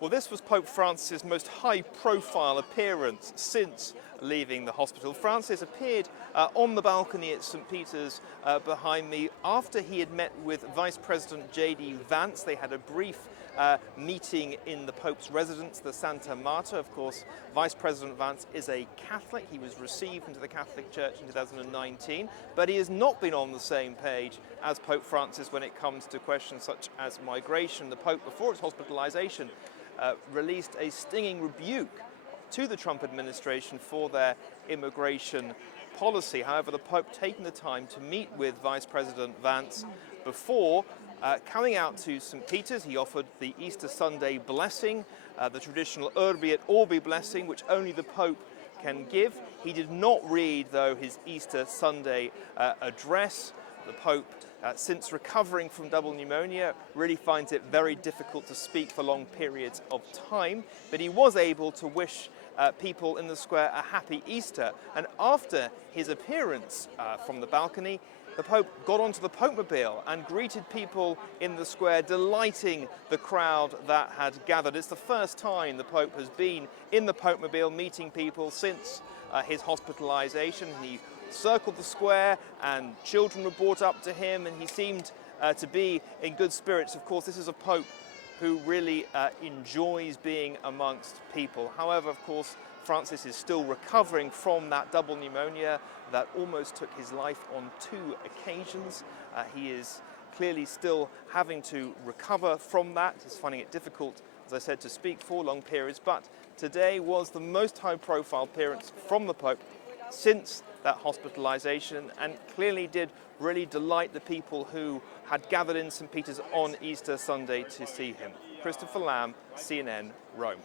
Well, this was Pope Francis' most high-profile appearance since leaving the hospital. Francis appeared on the balcony at St. Peter's behind me after he had met with Vice President J.D. Vance. They had a brief meeting in the Pope's residence, the Santa Marta. Of course, Vice President Vance is a Catholic. He was received into the Catholic Church in 2019, but he has not been on the same page as Pope Francis when it comes to questions such as migration. The Pope, before his hospitalization, released a stinging rebuke to the Trump administration for their immigration policy. However, the Pope taking the time to meet with Vice President Vance before coming out to St. Peter's. He offered the Easter Sunday blessing, the traditional Urbi et Orbi blessing, which only the Pope can give. He did not read, though, his Easter Sunday address. The Pope, since recovering from double pneumonia, really finds it very difficult to speak for long periods of time, but he was able to wish people in the square a happy Easter. And after his appearance from the balcony, the Pope got onto the Popemobile and greeted people in the square, delighting the crowd that had gathered. It's the first time the Pope has been in the Popemobile meeting people since his hospitalization. He circled the square and children were brought up to him, and he seemed to be in good spirits. Of course, this is a Pope who really enjoys being amongst people. However, of course, Francis is still recovering from that double pneumonia that almost took his life on 2 occasions. He is clearly still having to recover from that. He's finding it difficult, as I said, to speak for long periods, but today was the most high-profile appearance from the Pope since that hospitalization, and clearly did really delight the people who had gathered in St. Peter's on Easter Sunday to see him. Christopher Lamb, CNN, Rome.